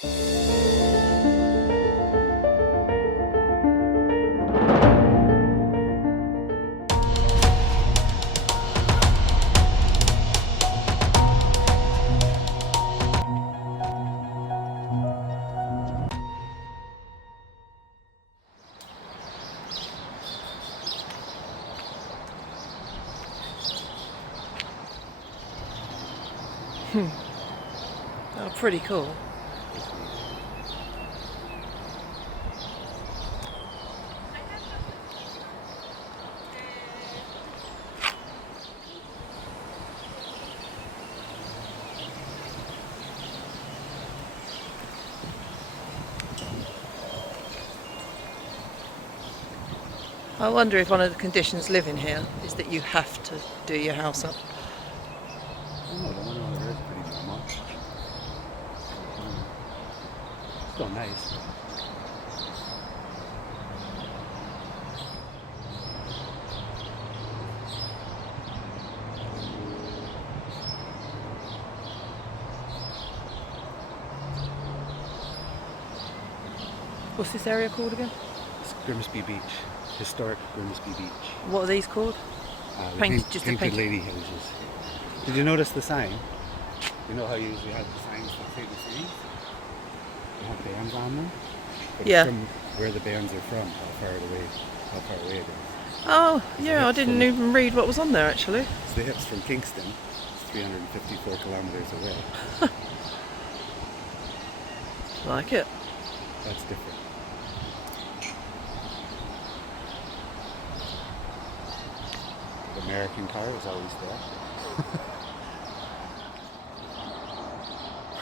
Oh, pretty cool. I wonder if one of the conditions living here is that you have to do your house up. Oh, the one over there is pretty normal. Still nice. What's this area called again? It's Grimsby Beach. Historic Grimsby Beach. What are these called? Painted lady houses. Did you notice the sign? You know how you usually have the signs that say the signs? They have bands on them? But Yeah. From where the bands are from, how far away it is. Oh, yeah, I didn't even read what was on there actually. It's the hips from Kingston. It's 354 kilometers away. Like it. That's different. The American car is always there.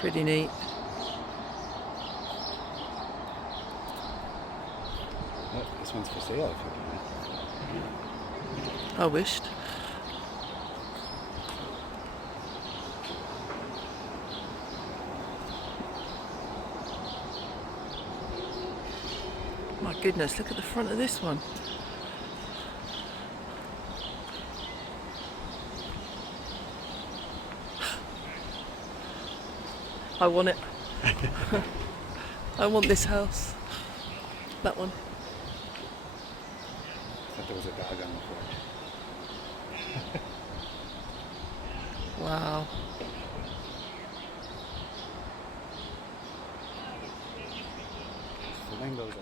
Pretty neat. Oh, this one's for sale if you want. I wished. My goodness, look at the front of this one. I want it. I want this house. That one. I thought there was a dog on the porch. Wow. The thing goes up.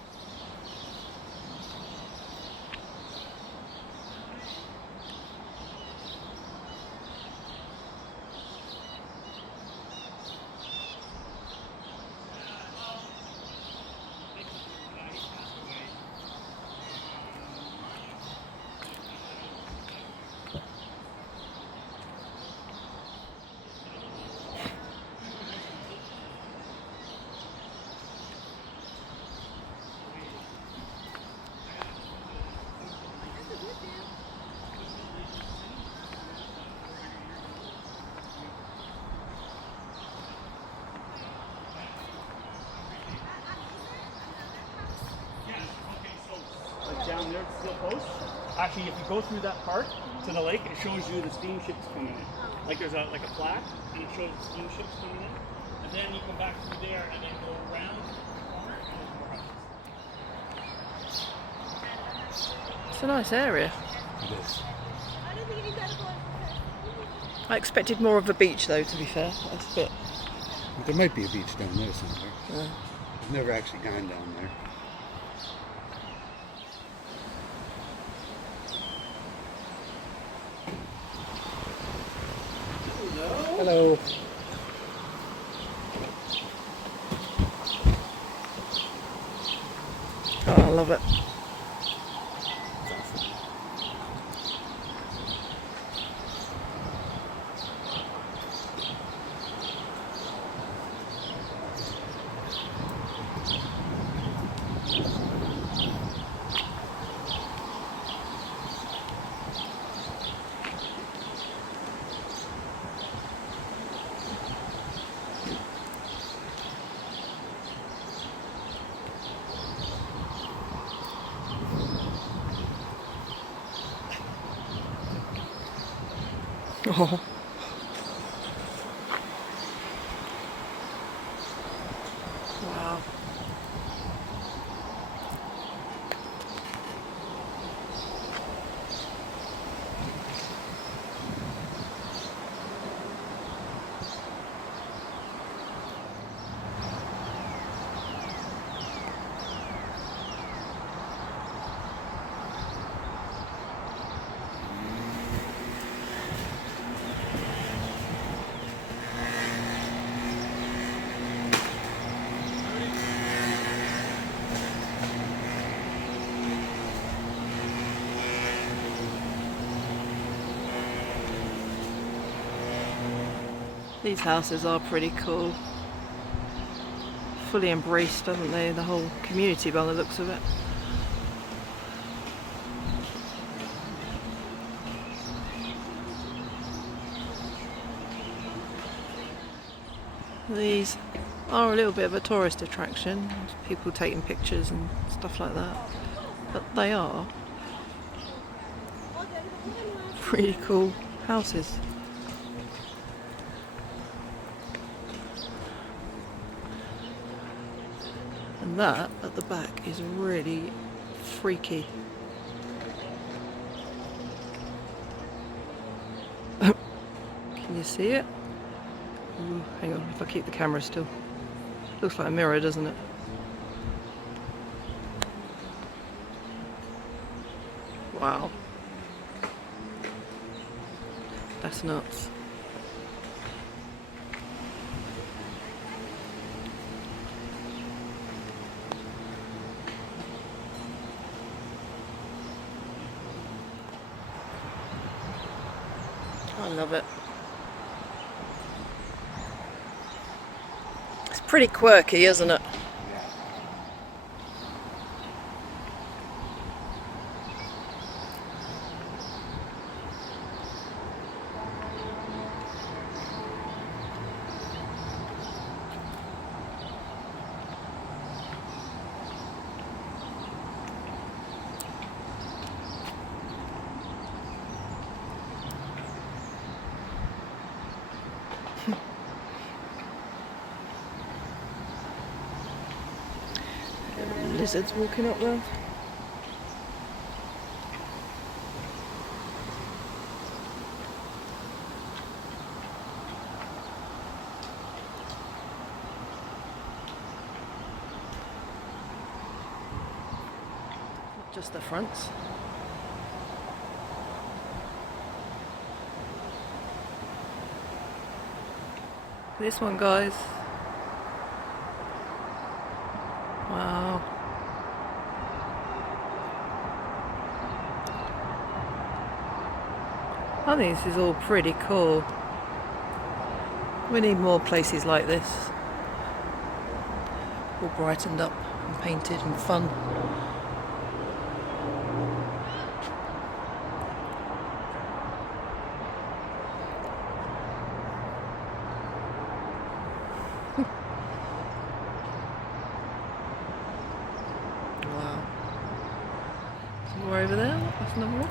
Down there, steel post. Actually, if you go through that part to the lake, it shows you the steamships coming in. Like there's a plaque, and it shows the steamships coming in. And then you come back through there, and then go around the corner, and there's more houses. It's a nice area. It is. I expected more of a beach though, to be fair. That's a bit... There might be a beach down there somewhere. Yeah. I've never actually gone down there. Hello. Oh, I love it. Oh. These houses are pretty cool. Fully embraced, haven't they, the whole community by the looks of it. These are a little bit of a tourist attraction, people taking pictures and stuff like that, but they are pretty cool houses. And that at the back is really freaky. Can you see it? Ooh, hang on, if I keep the camera still. Looks like a mirror, doesn't it? Wow. That's nuts. I love it. It's pretty quirky, isn't it? Lizards walking up there. Just the fronts. This one, guys. Wow. I think this is all pretty cool. We need more places like this. All brightened up and painted and fun. Wow. Some more over there. That's another one.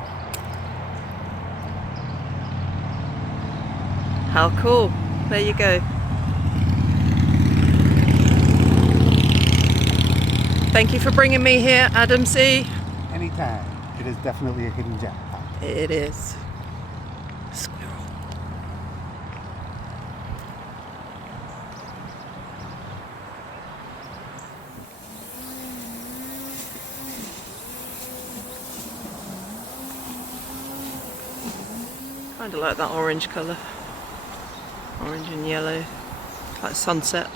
How cool. There you go. Thank you for bringing me here, Adam C. Anytime. It is definitely a hidden gem. It is. Squirrel. Kind of like that orange colour. Orange and yellow. Like sunset.